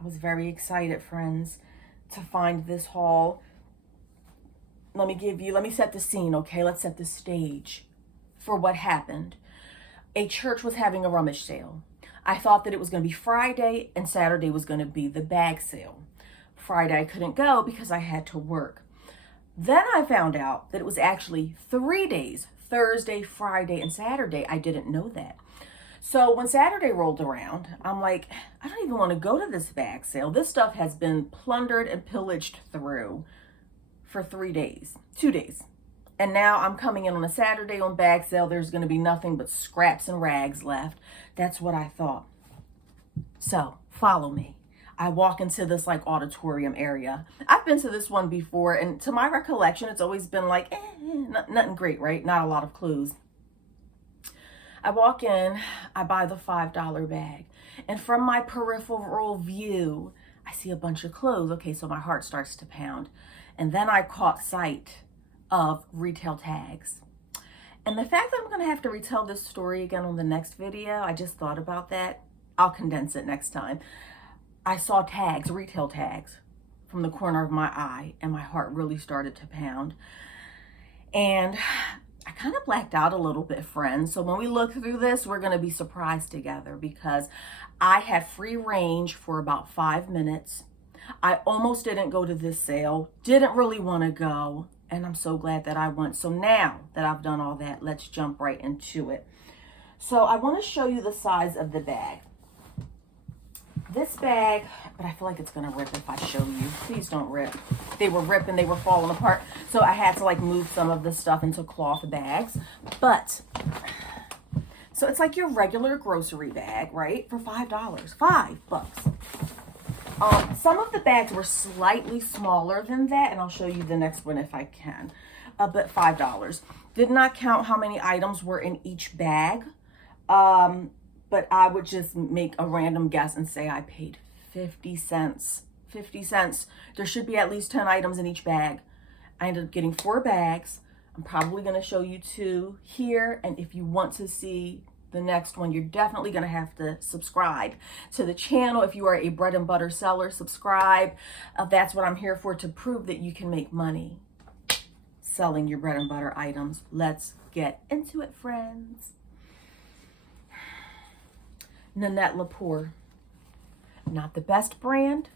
I was very excited, friends, to find this haul. Let me set the scene, okay? Let's set the stage for what happened. A church was having a rummage sale. I thought that it was going to be Friday and Saturday was going to be the bag sale. Friday I couldn't go because I had to work. Then I found out that it was actually 3 days, Thursday, Friday, and Saturday. I didn't know that. So when Saturday rolled around, I'm like, I don't even want to go to this bag sale. This stuff has been plundered and pillaged through for 3 days, 2 days. And now I'm coming in on a Saturday on bag sale. There's going to be nothing but scraps and rags left. That's what I thought. So follow me. I walk into this like auditorium area. I've been to this one before, and to my recollection, it's always been like, nothing great, right? Not a lot of clues. I walk in, I buy the $5 bag, and from my peripheral view, I see a bunch of clothes. Okay, so my heart starts to pound. And then I caught sight of retail tags. And the fact that I'm gonna have to retell this story again on the next video, I just thought about that. I'll condense it next time. I saw tags, retail tags, from the corner of my eye, and my heart really started to pound. And I kind of blacked out a little bit, friends. So when we look through this, we're going to be surprised together because I had free range for about 5 minutes. I almost didn't go to this sale, didn't really want to go, and I'm so glad that I went. So now that I've done all that, let's jump right into it. So I want to show you the size of the bag. This bag, but I feel like it's gonna rip if I show you. Please don't rip. They were ripping, they were falling apart. So I had to like move some of the stuff into cloth bags. But, so it's like your regular grocery bag, right? For $5, $5. Some of the bags were slightly smaller than that, and I'll show you the next one if I can. But $5. Did not count how many items were in each bag. But I would just make a random guess and say I paid 50 cents. 50 cents. There should be at least 10 items in each bag. I ended up getting 4 bags. I'm probably going to show you 2 here. And if you want to see the next one, you're definitely going to have to subscribe to the channel. If you are a bread and butter seller, subscribe. That's what I'm here for, to prove that you can make money selling your bread and butter items. Let's get into it, friends. Nanette Lepore, not the best brand.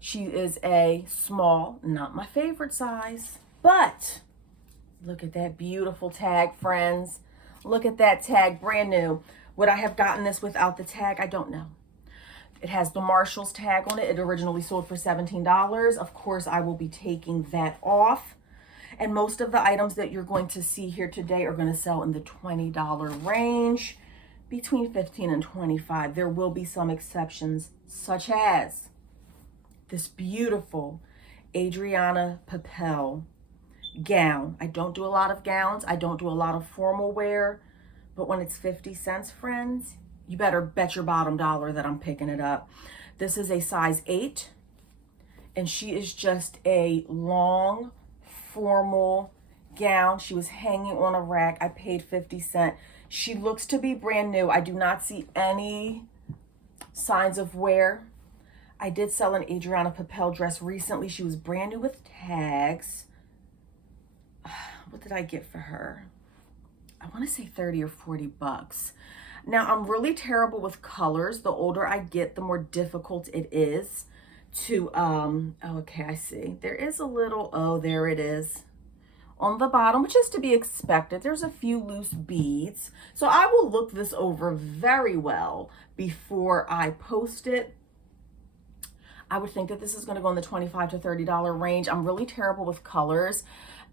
She is a small, not my favorite size, but look at that beautiful tag, friends. Look at that tag, brand new. Would I have gotten this without the tag? I don't know. It has the Marshall's tag on it. It originally sold for $17. Of course, I will be taking that off. And most of the items that you're going to see here today are going to sell in the $20 range. Between 15 and 25. There will be some exceptions, such as this beautiful Adriana Papel gown. I don't do a lot of gowns. I don't do a lot of formal wear, but when it's 50 cents, friends, you better bet your bottom dollar that I'm picking it up. This is a size 8, and she is just a long, formal gown. She was hanging on a rack. I paid 50 cents. She looks to be brand new. I do not see any signs of wear. I did sell an Adriana Papel dress recently. She was brand new with tags. What did I get for her? I want to say 30 or 40 bucks. Now, I'm really terrible with colors. The older I get, the more difficult it is to, okay, I see. There is a little, oh, there it is. On the bottom, which is to be expected. There's a few loose beads. So I will look this over very well before I post it. I would think that this is going to go in the $25 to $30 range. I'm really terrible with colors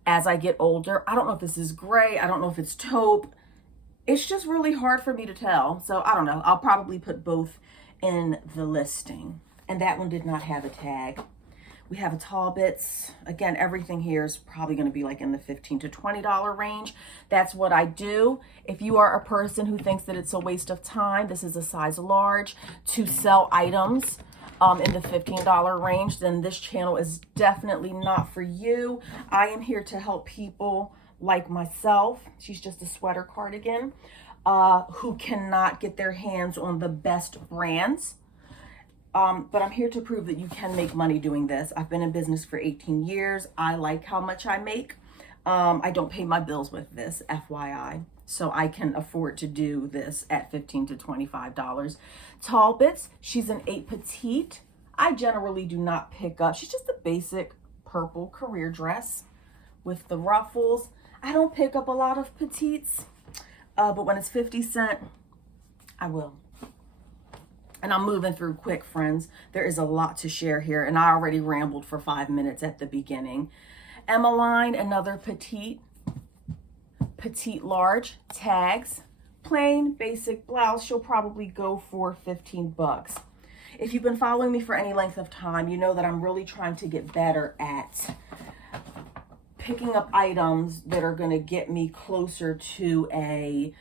as I get older. I don't know if this is gray. I don't know if it's taupe. It's just really hard for me to tell. So I don't know. I'll probably put both in the listing. And that one did not have a tag. We have a Talbots. Again, everything here is probably going to be like in the $15 to $20 range. That's what I do. If you are a person who thinks that it's a waste of time, this is a size large, to sell items in the $15 range, then this channel is definitely not for you. I am here to help people like myself. She's just a sweater cardigan, who cannot get their hands on the best brands. But I'm here to prove that you can make money doing this. I've been in business for 18 years. I like how much I make. I don't pay my bills with this, FYI. So I can afford to do this at $15 to $25. Tall bits, she's an 8 petite. I generally do not pick up. She's just a basic purple career dress with the ruffles. I don't pick up a lot of petites, but when it's 50 cents, I will. And I'm moving through quick, friends. There is a lot to share here, and I already rambled for 5 minutes at the beginning. Emmeline, another petite large, tags, plain basic blouse. She'll probably go for 15 bucks. If you've been following me for any length of time, you know that I'm really trying to get better at picking up items that are going to get me closer to a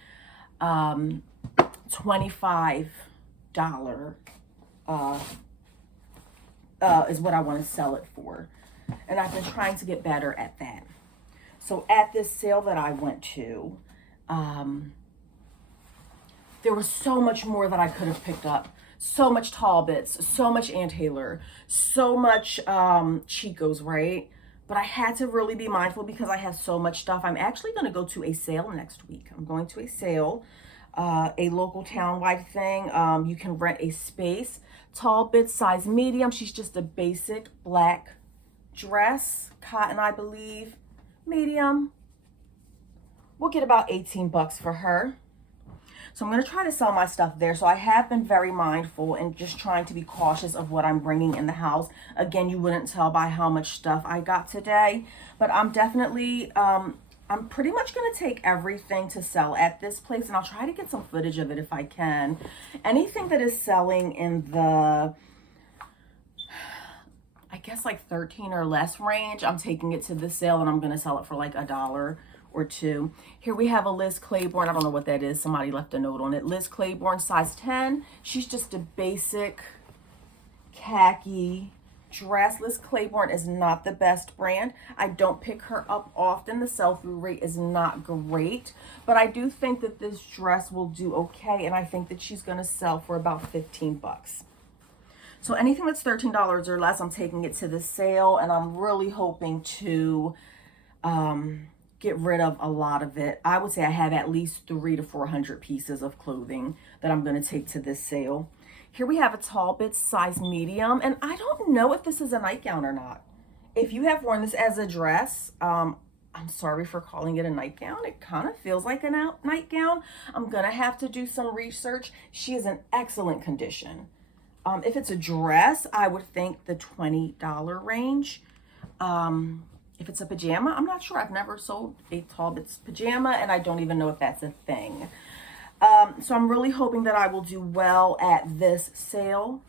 $25 is what I want to sell it for. And I've been trying to get better at that. So at this sale that I went to, there was so much more that I could have picked up. So much Tall Bits, so much Ann Taylor, so much Chico's, right? But I had to really be mindful because I have so much stuff. I'm actually going to go to a sale next week. I'm going to a sale, a local town-wide thing. You can rent a space. Tall Bits, size medium. She's just a basic black dress, cotton, I believe. Medium. We'll get about 18 bucks for her. So I'm going to try to sell my stuff there. So I have been very mindful and just trying to be cautious of what I'm bringing in the house. Again, you wouldn't tell by how much stuff I got today, but I'm definitely, I'm pretty much going to take everything to sell at this place, and I'll try to get some footage of it if I can. Anything that is selling in the, I guess like 13 or less range, I'm taking it to the sale and I'm going to sell it for like $1 or $2. Here we have a Liz Claiborne. I don't know what that is. Somebody left a note on it. Liz Claiborne, size 10. She's just a basic khaki dress. Liz Claiborne is not the best brand. I don't pick her up often. The sell-through rate is not great, but I do think that this dress will do okay, and I think that she's going to sell for about 15 bucks. So anything that's $13 or less, I'm taking it to the sale, and I'm really hoping to get rid of a lot of it. I would say I have at least 300 to 400 pieces of clothing that I'm going to take to this sale. Here we have a Tall Bits, size medium, and I don't know if this is a nightgown or not. If you have worn this as a dress, I'm sorry for calling it a nightgown. It kind of feels like a nightgown. I'm going to have to do some research. She is in excellent condition. If it's a dress, I would think the $20 range. If it's a pajama, I'm not sure. I've never sold a Tall Bits pajama, and I don't even know if that's a thing. So I'm really hoping that I will do well at this sale.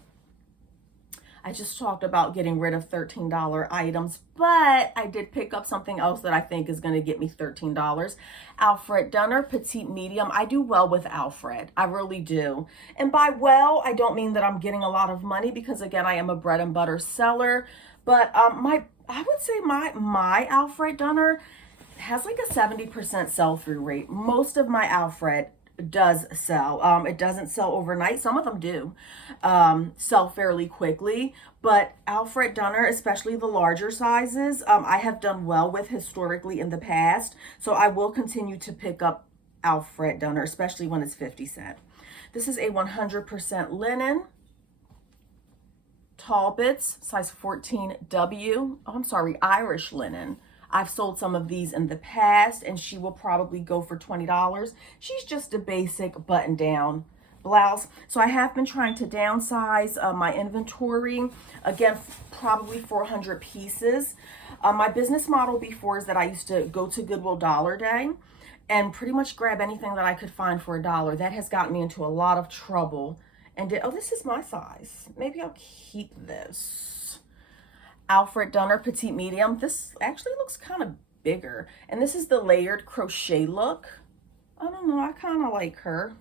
I just talked about getting rid of $13 items, but I did pick up something else that I think is going to get me $13. Alfred Dunner, petite medium. I do well with Alfred. I really do. And by well, I don't mean that I'm getting a lot of money because, again, I am a bread and butter seller. But I would say my Alfred Dunner has like a 70% sell-through rate. Most of my Alfred does sell. It doesn't sell overnight. Some of them do sell fairly quickly, but Alfred Dunner, especially the larger sizes, I have done well with historically in the past. So I will continue to pick up Alfred Dunner, especially when it's 50 cents. This is a 100% linen. Tall Bits, size 14W. Oh, I'm sorry, Irish linen. I've sold some of these in the past, and she will probably go for $20. She's just a basic button-down blouse. So I have been trying to downsize my inventory. Again, probably 400 pieces. My business model before is that I used to go to Goodwill Dollar Day and pretty much grab anything that I could find for $1. That has gotten me into a lot of trouble. And oh, this is my size. Maybe I'll keep this. Alfred Dunner, petite medium. This actually looks kind of bigger. And this is the layered crochet look. I don't know. I kind of like her.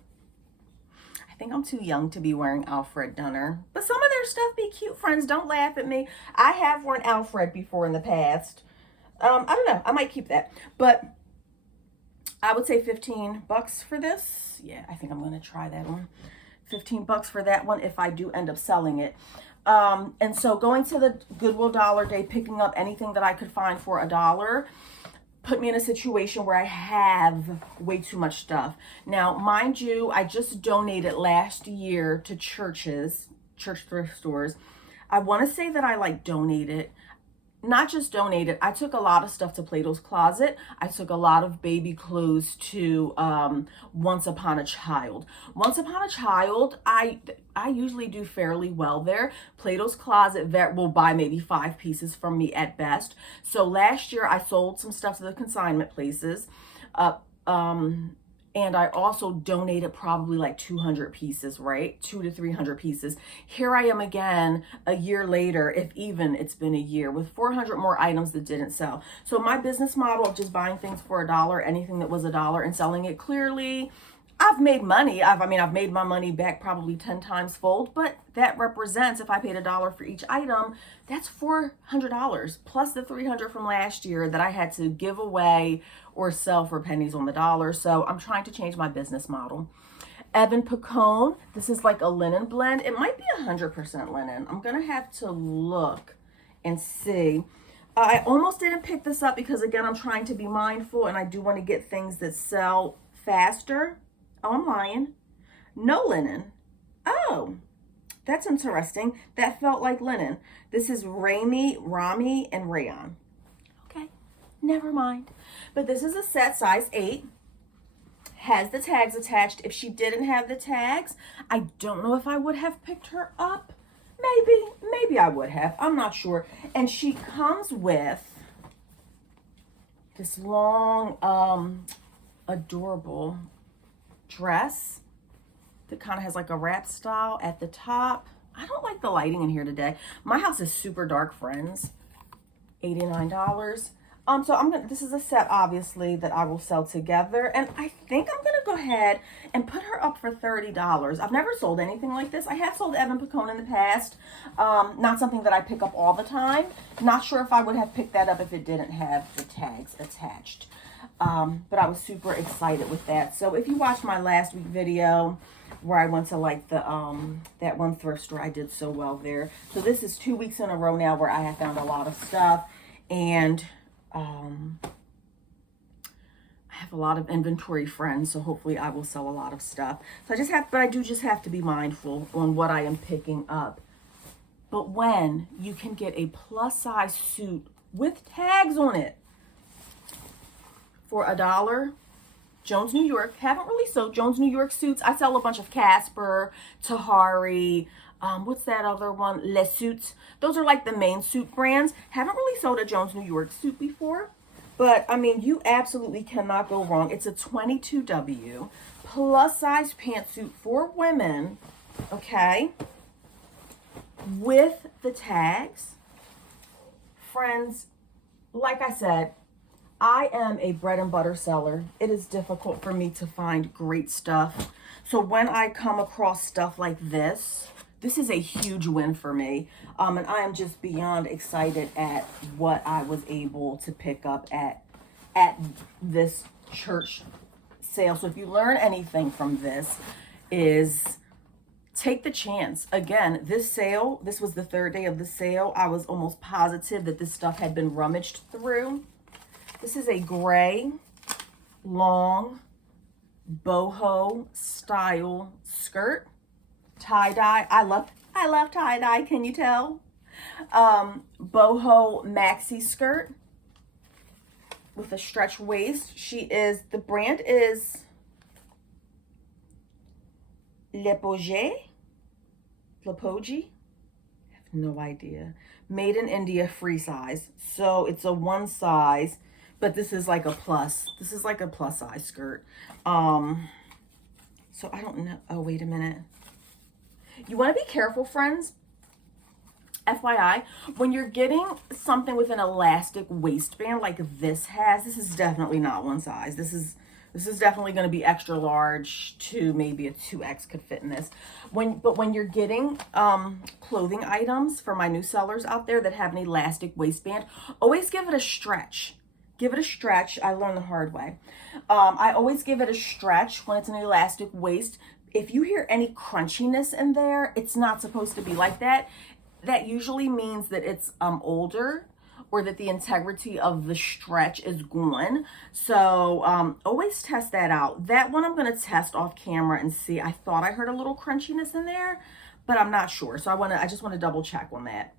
I think I'm too young to be wearing Alfred Dunner. But some of their stuff be cute, friends. Don't laugh at me. I have worn Alfred before in the past. I don't know. I might keep that. But I would say 15 bucks for this. Yeah, I think I'm going to try that one. 15 bucks for that one if I do end up selling it. And so going to the Goodwill Dollar Day, picking up anything that I could find for $1 put me in a situation where I have way too much stuff. Now, mind you, I just donated last year to church thrift stores. I want to say that I donated, not just donated, I took a lot of stuff to Plato's Closet. I took a lot of baby clothes to Once Upon a Child. Once Upon a Child, I usually do fairly well there. Plato's Closet vet will buy maybe 5 pieces from me at best. So last year I sold some stuff to the consignment places. And I also donated probably 200 pieces, right? 200 to 300 pieces. Here I am again a year later, if even it's been a year, with 400 more items that didn't sell. So my business model of just buying things for $1, anything that was $1 and selling it, clearly I've made money. I've made my money back probably 10 times fold, but that represents, if I paid $1 for each item, that's $400 plus the 300 from last year that I had to give away or sell for pennies on the dollar. So I'm trying to change my business model. Evan Picone, this is like a linen blend. It might be 100% linen. I'm gonna have to look and see. I almost didn't pick this up because again, I'm trying to be mindful and I do want to get things that sell faster. Oh, I'm lying. No linen. Oh, that's interesting. That felt like linen. This is Rami, and rayon. Okay, never mind. But this is a set, size 8. Has the tags attached. If she didn't have the tags, I don't know if I would have picked her up. Maybe I would have. I'm not sure. And she comes with this long, adorable dress that kind of has like a wrap style at the top. I don't like the lighting in here today. My house is super dark, friends. $89. So this is a set obviously that I will sell together, and I think I'm gonna go ahead and put her up for $30. I've never sold anything like this. I have sold Evan Picone in the past. Not something that I pick up all the time. Not sure if I would have picked that up if it didn't have the tags attached. But I was super excited with that. So if you watched my last week video where I went to that one thrift store, I did so well there. So this is 2 weeks in a row now where I have found a lot of stuff, and I have a lot of inventory, friends, so hopefully I will sell a lot of stuff. So I do just have to be mindful on what I am picking up. But when you can get a plus size suit with tags on it for $1, Jones, New York, haven't really sold Jones, New York suits. I sell a bunch of Casper, Tahari, what's that other one? Les Suits. Those are like the main suit brands. Haven't really sold a Jones, New York suit before. But, I mean, you absolutely cannot go wrong. It's a 22W plus size pantsuit for women, okay, with the tags. Friends, like I said, I am a bread and butter seller. It is difficult for me to find great stuff. So when I come across stuff like this is a huge win for me. And I am just beyond excited at what I was able to pick up at this church sale. So if you learn anything from this, is take the chance. Again, this sale, this was the 3rd day of the sale. I was almost positive that this stuff had been rummaged through. This is a gray, long, boho style skirt. Tie-dye. I love tie-dye, can you tell? Boho maxi skirt with a stretch waist. The brand is Lepoge. I have no idea. Made in India, free size. So it's a 1 size, but this is like a plus. This is like a plus size skirt. So I don't know. Oh, wait a minute. You want to be careful, friends. FYI, when you're getting something with an elastic waistband like this is definitely not 1 size. This is definitely going to be extra large to maybe a 2X could fit in this. But when you're getting clothing items for my new sellers out there that have an elastic waistband, always give it a stretch. Give it a stretch. I learned the hard way. I always give it a stretch when it's an elastic waist. if you hear any crunchiness in there, it's not supposed to be like that. That usually means that it's older, or that the integrity of the stretch is gone. So always test that out. That one I'm gonna test off camera and see. I thought I heard a little crunchiness in there, but I'm not sure. So I just wanna double check on that.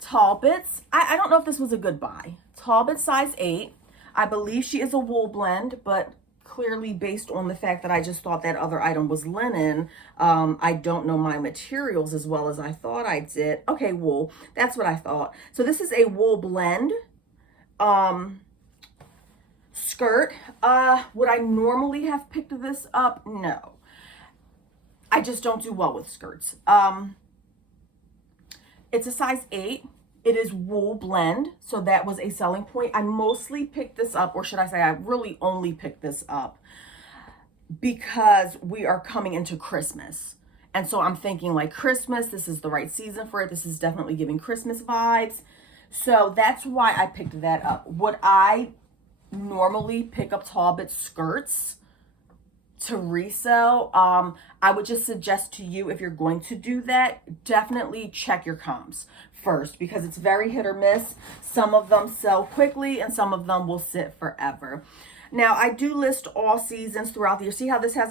Talbots, I don't know if this was a good buy. Talbot size 8. I believe she is a wool blend, but clearly based on the fact that I just thought that other item was linen, I don't know my materials as well as I thought I did. Okay, wool, that's what I thought. So this is a wool blend skirt. Would I normally have picked this up? No. I just don't do well with skirts. It's a size 8. It is wool blend, so that was a selling point. I mostly picked this up, or should I say I really only picked this up because we are coming into Christmas. And so I'm thinking like Christmas, this is the right season for it. This is definitely giving Christmas vibes. So that's why I picked that up. Would I normally pick up Talbot skirts to resell? I would just suggest to you, if you're going to do that, definitely check your comps first, because it's very hit or miss. Some of them sell quickly and some of them will sit forever. Now I do list all seasons throughout the year. See how this has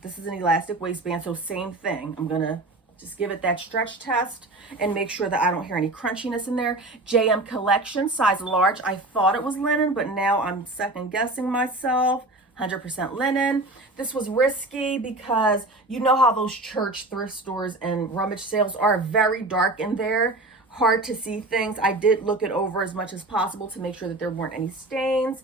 this is an elastic waistband, so same thing. I'm gonna just give it that stretch test and make sure that I don't hear any crunchiness in there. JM collection, size large. I thought it was linen, but now I'm second guessing myself. 100% linen. This was risky because you know how those church thrift stores and rummage sales are very dark in there, hard to see things. I did look it over as much as possible to make sure that there weren't any stains.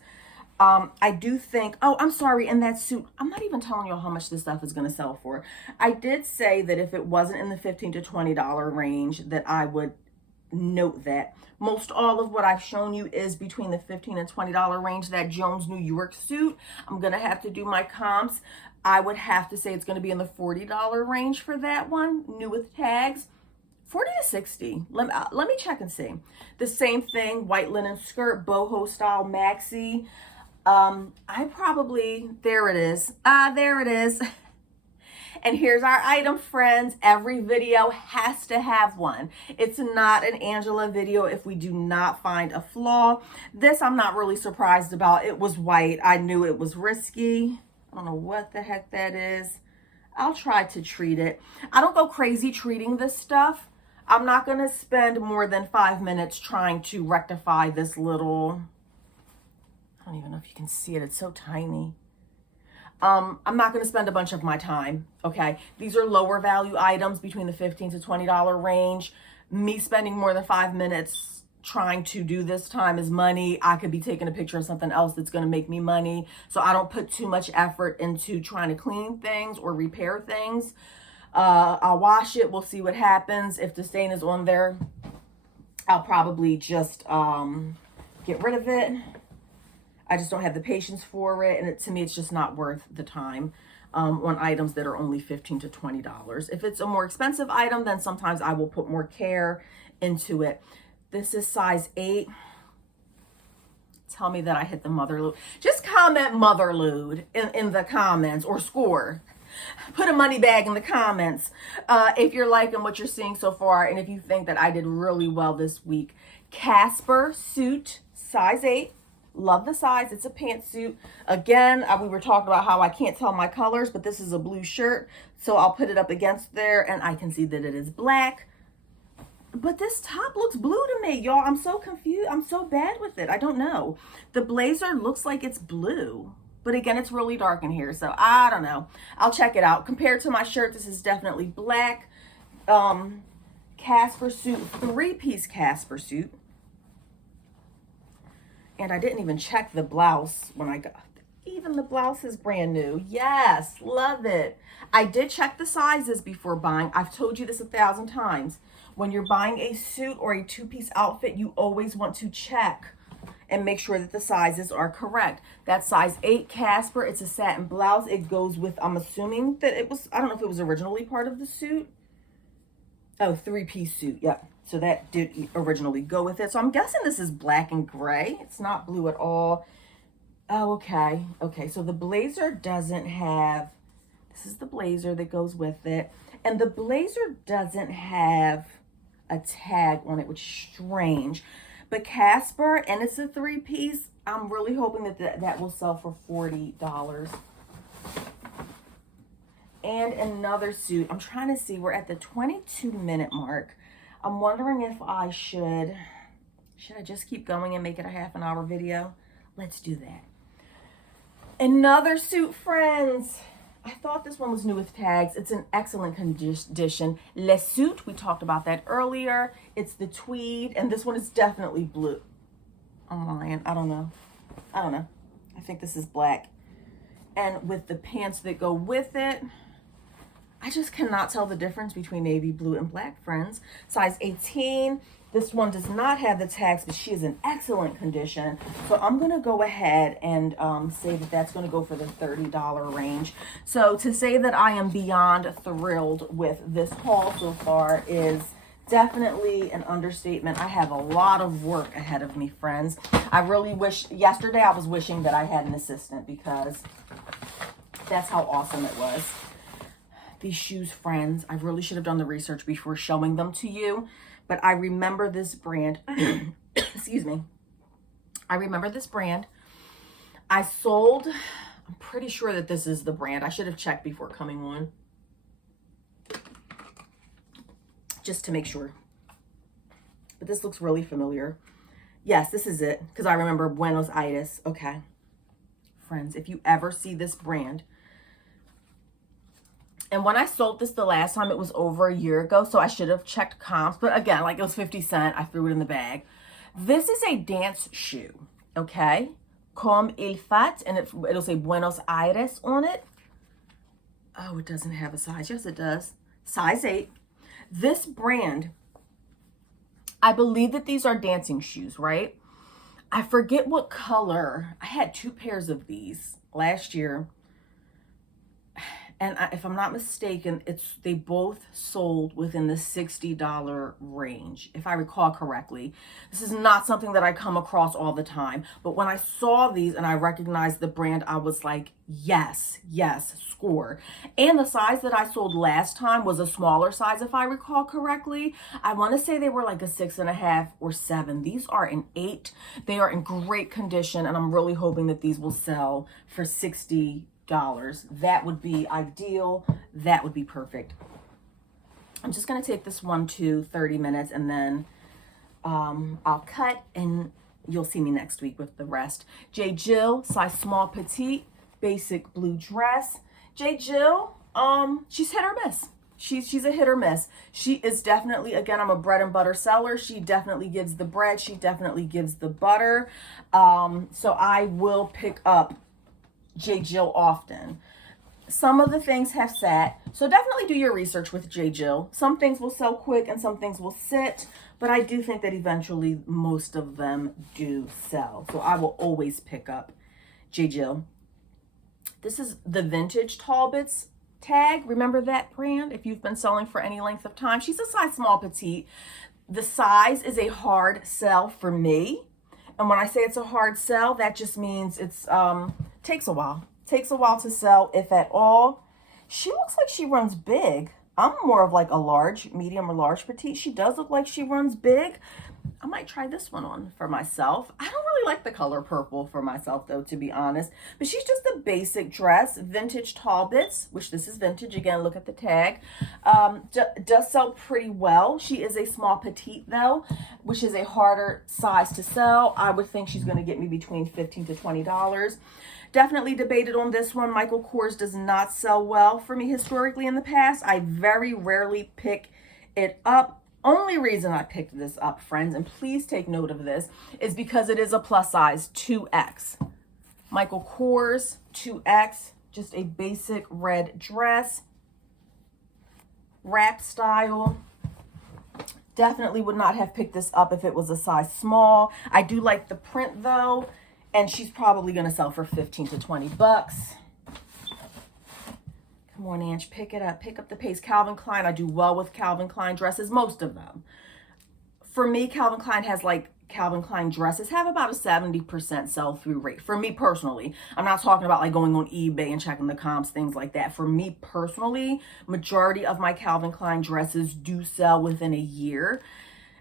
I do think, oh, I'm sorry, in that suit, I'm not even telling you how much this stuff is going to sell for. I did say that if it wasn't in the $15 to $20 range, that I would note that. Most all of what I've shown you is between the $15 and $20 range. That Jones New York suit, I'm gonna have to do my comps. I would have to say it's gonna be in the $40 range for that one, new with tags. 40 to 60. Let me check and see. The same thing, white linen skirt, boho style maxi. There it is. There it is. And here's our item, friends. Every video has to have one. It's not an Angela video if we do not find a flaw. This I'm not really surprised about. It was white. I knew it was risky. I don't know what the heck that is. I'll try to treat it. I don't go crazy treating this stuff. I'm not going to spend more than 5 minutes trying to rectify this little, I don't even know if you can see it. It's so tiny. I'm not going to spend a bunch of my time, okay? These are lower value items between the $15 to $20 range. Me spending more than 5 minutes trying to do this time is money. I could be taking a picture of something else that's going to make me money. So I don't put too much effort into trying to clean things or repair things. I'll wash it. We'll see what happens. If the stain is on there, I'll probably just get rid of it. I just don't have the patience for it, and to me, it's just not worth the time on items that are only $15 to $20. If it's a more expensive item, then sometimes I will put more care into it. This is size 8. Tell me that I hit the motherload. Just comment motherload in the comments, or score. Put a money bag in the comments if you're liking what you're seeing so far, and if you think that I did really well this week. Casper suit, size 8. Love the size. It's a pantsuit. Again, we were talking about how I can't tell my colors, but this is a blue shirt. So I'll put it up against there and I can see that it is black. But this top looks blue to me, y'all. I'm so confused. I'm so bad with it. I don't know. The blazer looks like it's blue. But again, it's really dark in here. So I don't know. I'll check it out. Compared to my shirt, this is definitely black. Casper suit, 3-piece Casper suit. And I didn't even check the blouse when I got, even the blouse is brand new. Yes, love it. I did check the sizes before buying. I've told you this 1,000 times. When you're buying a suit or a 2-piece outfit, you always want to check and make sure that the sizes are correct. That size 8 Casper, it's a satin blouse. It goes with, I'm assuming that it was, I don't know if it was originally part of the suit. Oh, 3-piece suit, yep. So that did originally go with it. So I'm guessing this is black and gray. It's not blue at all. Oh, okay. Okay, so the blazer doesn't have This is the blazer that goes with it. And the blazer doesn't have a tag on it, which is strange. But Casper, and it's a 3-piece, I'm really hoping that that will sell for $40. And another suit. I'm trying to see, we're at the 22-minute mark. I'm wondering if I should I just keep going and make it a half-an-hour video? Let's do that. Another suit, friends. I thought this one was new with tags. It's an excellent condition. Le Suit, we talked about that earlier. It's the tweed, and this one is definitely blue. I'm lying. I don't know. I think this is black. And with the pants that go with it, I just cannot tell the difference between navy blue and black, friends. Size 18. This one does not have the tags, but she is in excellent condition. So I'm going to go ahead and say that that's going to go for the $30 range. So to say that I am beyond thrilled with this haul so far is definitely an understatement. I have a lot of work ahead of me, friends. I really wish, yesterday I was wishing that I had an assistant because that's how awesome it was. These shoes, friends, I really should have done the research before showing them to you. But I remember this brand. Excuse me. I remember this brand. I sold, I'm pretty sure that this is the brand. I should have checked before coming on, just to make sure. But this looks really familiar. Yes, this is it, because I remember Buenos Aires. Okay. Friends, if you ever see this brand, and when I sold this the last time, it was over a year ago, so I should have checked comps. But again, like it was 50 cents. I threw it in the bag. This is a dance shoe, okay? Comme il fait, and it'll say Buenos Aires on it. Oh, it doesn't have a size. Yes, it does. Size 8. This brand, I believe that these are dancing shoes, right? I forget what color. I had 2 pairs of these last year. And if I'm not mistaken, they both sold within the $60 range, if I recall correctly. This is not something that I come across all the time. But when I saw these and I recognized the brand, I was like, yes, score. And the size that I sold last time was a smaller size, if I recall correctly. I want to say they were like a 6.5 or 7. These are an 8. They are in great condition, and I'm really hoping that these will sell for $60. That would be ideal. That would be perfect. I'm just going to take this one to 30 minutes and then I'll cut and you'll see me next week with the rest. J. Jill, size small petite, basic blue dress. J. Jill, she's hit or miss. She's a hit or miss. She is definitely, again, I'm a bread and butter seller. She definitely gives the bread. She definitely gives the butter. So I will pick up J. Jill often. Some of the things have sat, so definitely do your research with J. Jill. Some things will sell quick and some things will sit, but I do think that eventually most of them do sell. So I will always pick up J. Jill. This is the vintage Talbots tag. Remember that brand if you've been selling for any length of time? She's a size small petite. The size is a hard sell for me. And when I say it's a hard sell, that just means it's takes a while. Takes a while to sell, if at all. She looks like she runs big. I'm more of like a large, medium or large petite. She does look like she runs big. I might try this one on for myself. I don't really like the color purple for myself though, to be honest. But she's just a basic dress, vintage Talbots, which this is vintage. Again, look at the tag. Does sell pretty well. She is a small petite though, which is a harder size to sell. I would think she's going to get me between $15 to $20. Definitely debated on this one. Michael Kors does not sell well for me historically in the past. I very rarely pick it up. Only reason I picked this up, friends, and please take note of this, is because it is a plus size 2X. Michael Kors 2X, just a basic red dress, wrap style. Definitely would not have picked this up if it was a size small. I do like the print though. And she's probably going to sell for 15 to 20 bucks. Come on, Ange, pick it up. Pick up the pace. Calvin Klein. I do well with Calvin Klein dresses, most of them. For me, Calvin Klein has like Calvin Klein dresses have about a 70% sell-through rate. For me personally, I'm not talking about like going on eBay and checking the comps, things like that. For me personally, majority of my Calvin Klein dresses do sell within a year.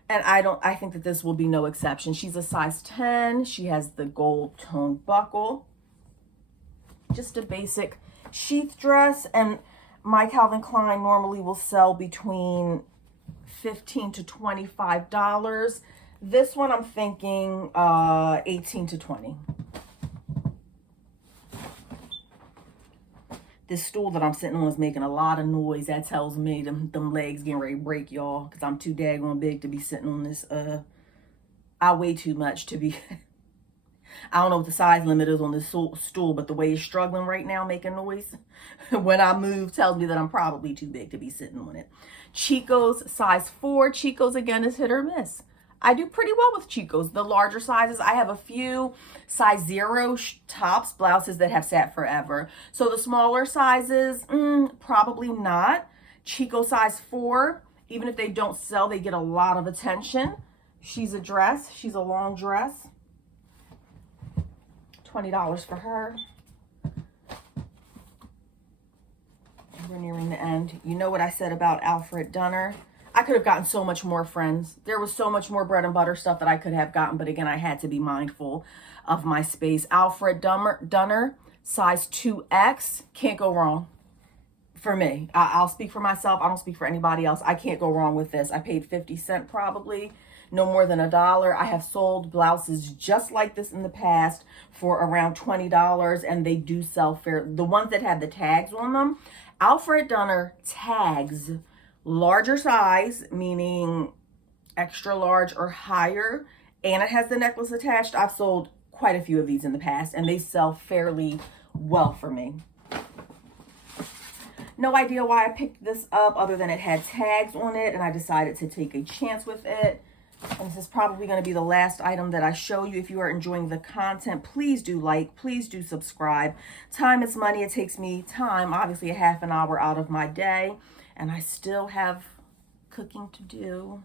And I think that this will be no exception. She's a size 10. She has the gold tone buckle. Just a basic sheath dress. And my Calvin Klein normally will sell between $15 to $25. This one I'm thinking $18 to $20. This stool that I'm sitting on is making a lot of noise. That tells me them legs getting ready to break, y'all, because I'm too daggone big to be sitting on this. I weigh too much to be I don't know what the size limit is on this stool, but the way it's struggling right now, making noise when I move, tells me that I'm probably too big to be sitting on it. Chico's size 4. Chico's, again, is hit or miss. I do pretty well with Chico's. The larger sizes, I have a few size 0 tops, blouses that have sat forever. So the smaller sizes, probably not. Chico size 4, even if they don't sell, they get a lot of attention. She's a dress. She's a long dress. $20 for her. We're nearing the end. You know what I said about Alfred Dunner? I could have gotten so much more, friends. There was so much more bread and butter stuff that I could have gotten, but again, I had to be mindful of my space. Alfred Dunner, size 2X, can't go wrong for me. I'll speak for myself. I don't speak for anybody else. I can't go wrong with this. I paid 50 cents probably, no more than $1. I have sold blouses just like this in the past for around $20, and they do sell fair. The ones that have the tags on them, Alfred Dunner tags larger size, meaning extra large or higher, and it has the necklace attached. I've sold quite a few of these in the past, and they sell fairly well for me. No idea why I picked this up other than it had tags on it, and I decided to take a chance with it. And this is probably going to be the last item that I show you. If you are enjoying the content, please do like, please do subscribe. Time is money. It takes me time, obviously a half an hour out of my day. And I still have cooking to do.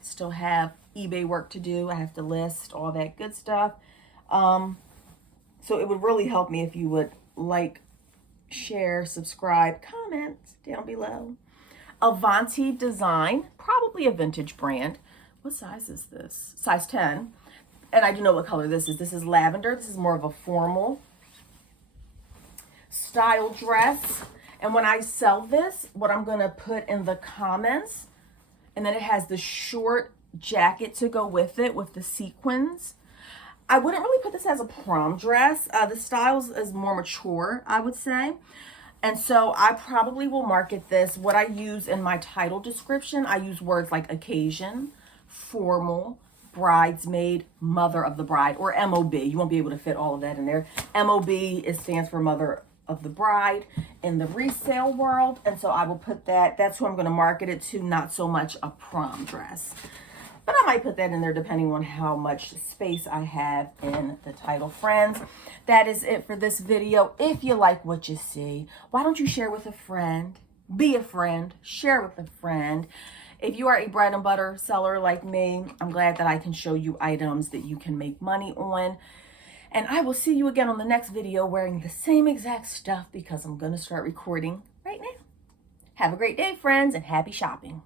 Still have eBay work to do. I have to list all that good stuff. So it would really help me if you would like, share, subscribe, comment down below. Avanti Design, probably a vintage brand. What size is this? Size 10. And I do know what color this is. This is lavender. This is more of a formal style dress. And when I sell this, what I'm going to put in the comments, and then it has the short jacket to go with it with the sequins. I wouldn't really put this as a prom dress. The style is more mature, I would say. And so I probably will market this. What I use in my title description, I use words like occasion, formal, bridesmaid, mother of the bride, or MOB. You won't be able to fit all of that in there. MOB, it stands for mother of the bride in the resale world. And so I will put that, that's who I'm going to market it to, not so much a prom dress. But I might put that in there depending on how much space I have in the title. Friends, that is it for this video. If you like what you see, why don't you share with a friend? Be a friend. Share with a friend. If you are a bread and butter seller like me, I'm glad that I can show you items that you can make money on. And I will see you again on the next video wearing the same exact stuff because I'm going to start recording right now. Have a great day, friends, and happy shopping.